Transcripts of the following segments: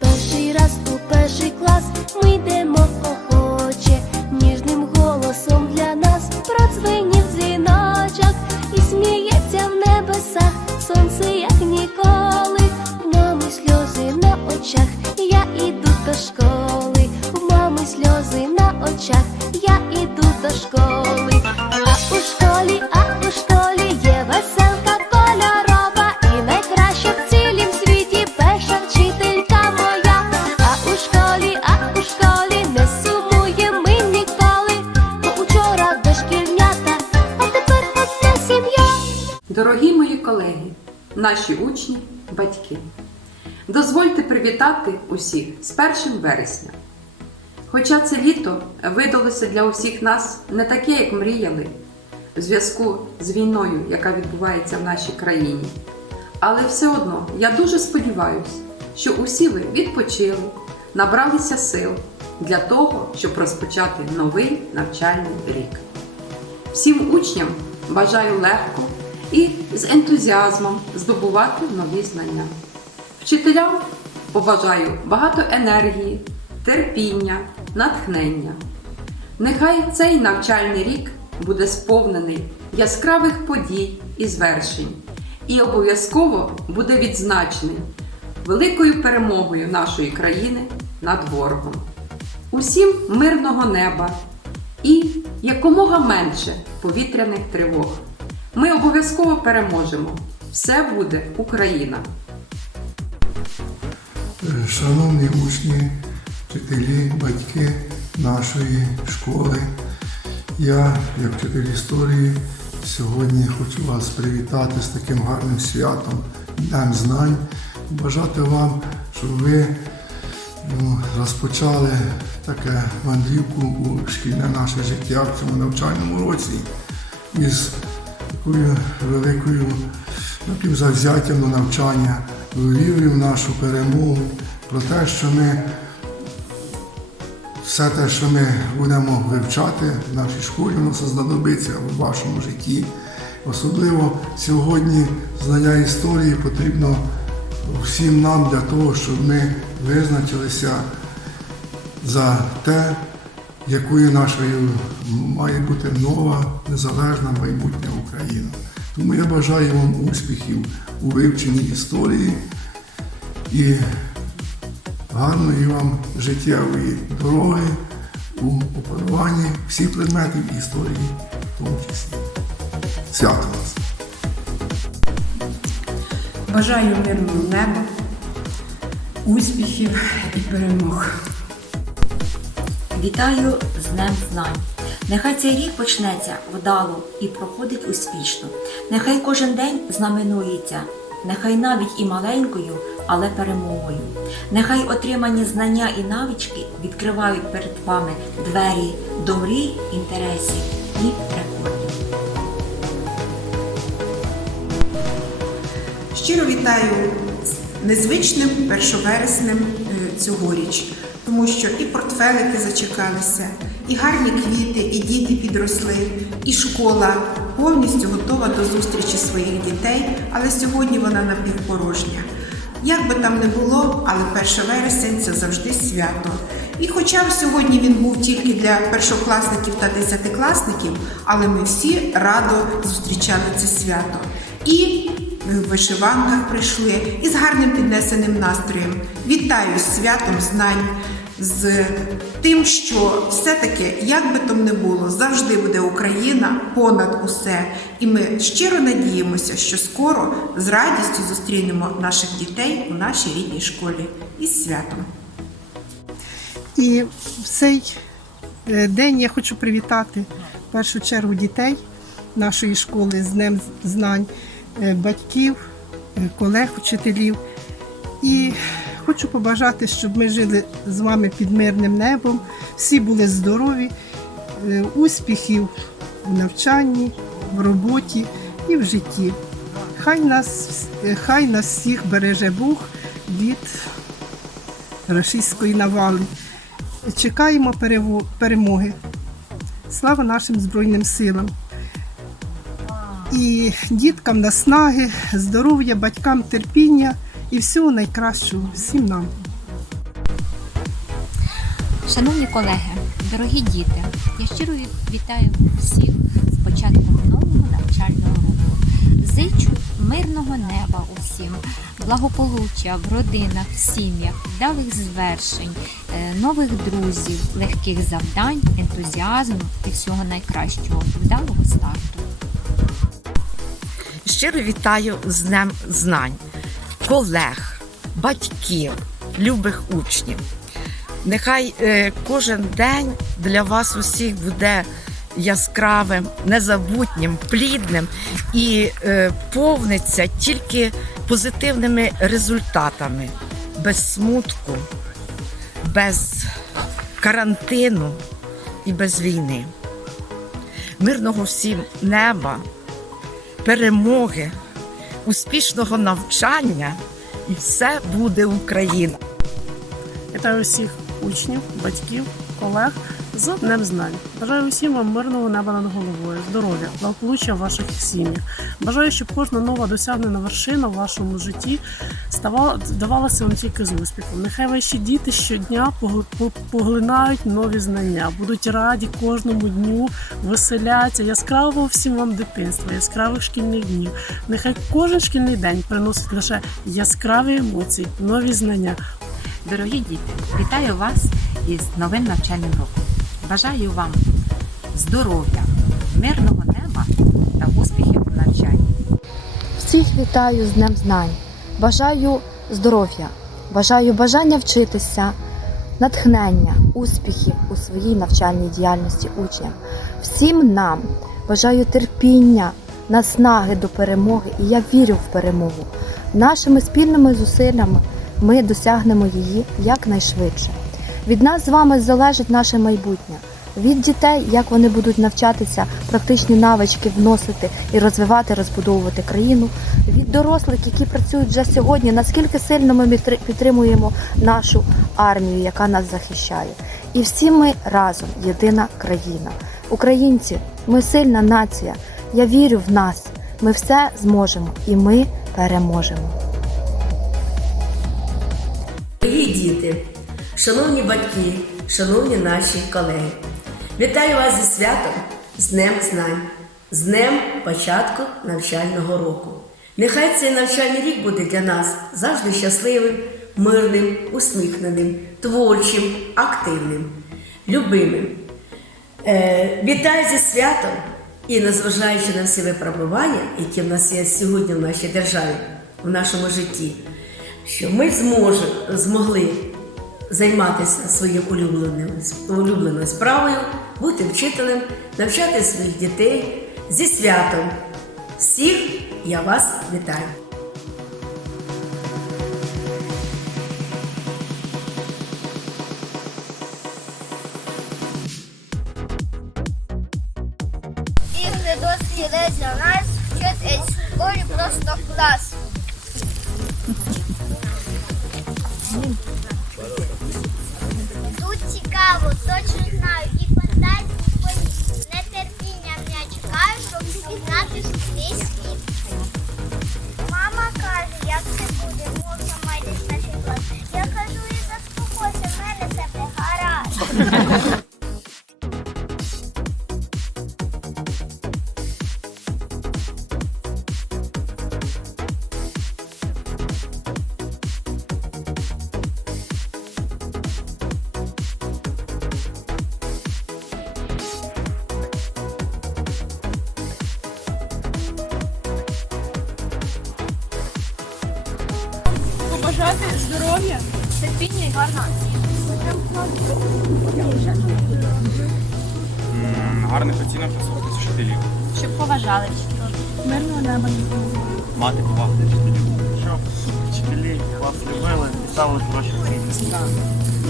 Перший раз у наші учні, батьки, дозвольте привітати усіх з 1 вересня. Хоча це літо видалося для усіх нас не таке, як мріяли, в зв'язку з війною, яка відбувається в нашій країні. Але все одно я дуже сподіваюся, що усі ви відпочили, набралися сил для того, щоб розпочати новий навчальний рік. Всім учням бажаю легко і з ентузіазмом здобувати нові знання. Вчителям побажаю багато енергії, терпіння, натхнення. Нехай цей навчальний рік буде сповнений яскравих подій і звершень, і обов'язково буде відзначений великою перемогою нашої країни над ворогом. Усім мирного неба і якомога менше повітряних тривог. Ми обов'язково переможемо. Все буде Україна! Шановні учні, вчителі, батьки нашої школи, я, як вчитель історії, сьогодні хочу вас привітати з таким гарним святом, Днем знань, бажати вам, щоб ви ну, розпочали таке мандрівку у шкільне наше життя в цьому навчальному році із такою великою таким завзяттям до навчання, вірою в нашу перемогу, про те, що ми все те, що ми будемо вивчати в нашій школі, воно все знадобиться в вашому житті. Особливо сьогодні знання історії потрібно всім нам для того, щоб ми визначилися за те, якою нашою має бути нова незалежна майбутня Україна. Тому я бажаю вам успіхів у вивченні історії і гарної вам життєвої дороги у опануванні всіх предметів історії, в тому числі. Свято вас! Бажаю мирного неба, успіхів і перемог. Вітаю з Днем Знань. Нехай цей рік почнеться вдало і проходить успішно. Нехай кожен день знаменується, нехай навіть і маленькою, але перемогою. Нехай отримані знання і навички відкривають перед вами двері до мрій, інтересів і рекордів. Щиро вітаю з незвичним першовереснем е, цьогоріч, тому що і портфелики зачекалися, і гарні квіти, і діти підросли, і школа повністю готова до зустрічі своїх дітей, але сьогодні вона напівпорожня. Як би там не було, але 1 вересень це завжди свято. І хоча б сьогодні він був тільки для першокласників та десятикласників, але ми всі радо зустрічали це свято. І в вишиванках прийшли і з гарним піднесеним настроєм. Вітаю з святом знань, з тим, що все-таки, як би там не було, завжди буде Україна понад усе. І ми щиро надіємося, що скоро з радістю зустрінемо наших дітей у нашій рідній школі. Із святом! І в цей е, день я хочу привітати в першу чергу дітей нашої школи з Днем знань, е, батьків, е, колег, вчителів. І хочу побажати, щоб ми жили з вами під мирним небом, всі були здорові, е, успіхів в навчанні, в роботі і в житті. Хай нас, е, хай нас всіх береже Бог від рашистської навали. Чекаємо перемоги. Слава нашим Збройним силам. І діткам наснаги, здоров'я, батькам терпіння і всього найкращого всім нам. Шановні колеги, дорогі діти, я щиро вітаю всіх з початком нового навчального року. Зичу мирного неба усім, благополуччя в родинах, в сім'ях, вдалих звершень, е, нових друзів, легких завдань, ентузіазму і всього найкращого, вдалого старту. Щиро вітаю з Днем знань, колег, батьків, любих учнів. Нехай е, кожен день для вас усіх буде яскравим, незабутнім, плідним і е, повниться тільки позитивними результатами, без смутку, без карантину і без війни. Мирного всім неба перемоги, успішного навчання, і все буде Україна. Вітаю всіх учнів, батьків, колег з Днем Знань. Бажаю усім вам мирного неба над головою, здоров'я, благополуччя в ваших сім'ях. Бажаю, щоб кожна нова досягнена вершина в вашому житті ставала давалася вам тільки з успіхом. Нехай ваші діти щодня погл- поглинають нові знання, будуть раді кожному дню, веселяться. Яскравого всім вам дитинства, яскравих шкільних днів. Нехай кожен шкільний день приносить лише яскраві емоції, нові знання. Дорогі діти, вітаю вас із новим навчальним роком. Бажаю вам здоров'я, мирного неба та успіхів у навчанні. Всіх вітаю з Днем Знань. Бажаю здоров'я, бажаю бажання вчитися, натхнення, успіхів у своїй навчальній діяльності учням. Всім нам бажаю терпіння, наснаги до перемоги, і я вірю в перемогу. Нашими спільними зусиллями ми досягнемо її якнайшвидше. Від нас з вами залежить наше майбутнє. Від дітей, як вони будуть навчатися практичні навички вносити і розвивати, розбудовувати країну. Від дорослих, які працюють вже сьогодні, наскільки сильно ми підтримуємо нашу армію, яка нас захищає. І всі ми разом єдина країна. Українці, ми сильна нація. Я вірю в нас. Ми все зможемо і ми переможемо. Шановні батьки, шановні наші колеги, вітаю вас зі святом, з Днем Знань, з Днем початку навчального року. Нехай цей навчальний рік буде для нас завжди щасливим, мирним, усміхненим, творчим, активним, любимим. Е, вітаю зі святом і незважаючи на всі випробування, які в нас є сьогодні в нашій державі, в нашому житті, що ми зможе, змогли займатися своїм улюбленим, улюбленою справою, бути вчителем, навчати своїх дітей зі святом. Всіх я вас вітаю! Досліди для нас вчить в школі просто клас. Цікаво, точно знаю, і фантазії свої. З нетерпінням я чекаю, щоб пізнати свій світ. Здоров'я, терпіння і гарна. Гарних оцінок та слухати вчителів. Щоб поважали Мирного неба. Мати повагу до вчителів. Щоб вчителі вас любили і ставили хороші оцінки.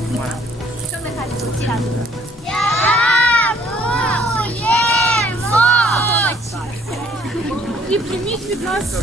Дякуємо! І прийміть від нас